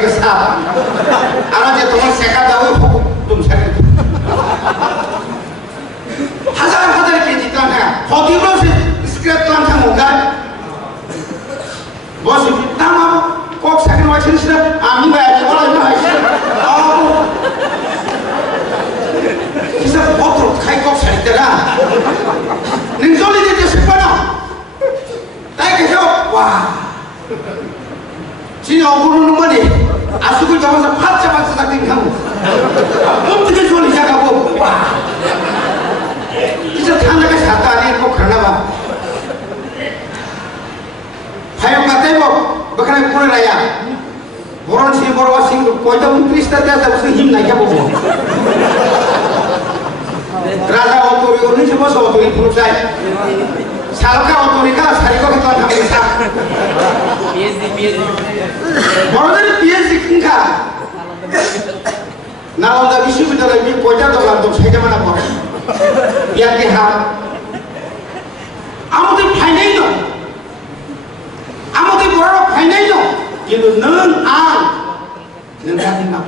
जायगा साफ आरो जे तुम्हार सेका दाव तुम सेका हजार हजार केजी तान है हदिब्रो से स्क्रैप तान था मोगा बस तामा कॉक सेकंड वाचिन से आमी में वाला में है किसा बोतल खाई कॉक सेकंड ना निंजोली दे से पड़ा ताई के हो वाह 지금 어부르는 거니 아수글 잡아서 파자마자 작딩하고 몸뜨게 손이 시작하고 와 이제 탄자가 잤다 아니 꼭 그러나 봐 화용 같아 뭐 그래 보내라야 보런 시 보러 왔으니 거기다 크리스타 때서 무슨 힘 나게 보고 라자 어토리 오는 집어서 어토리 부르자이 살까 어토리가 살이고 했던 하면서 বড়দের পিএইচডি কিনকা নালন্দা বিশ্ববিদ্যালয়ে বি কয়টা দোকান তো সেই জামানা পড়ে বিয়াকে হাত আমাদের ফাইনাই ন আমাদের বড় ফাইনাই ন কিন্তু নন আং নন জানি না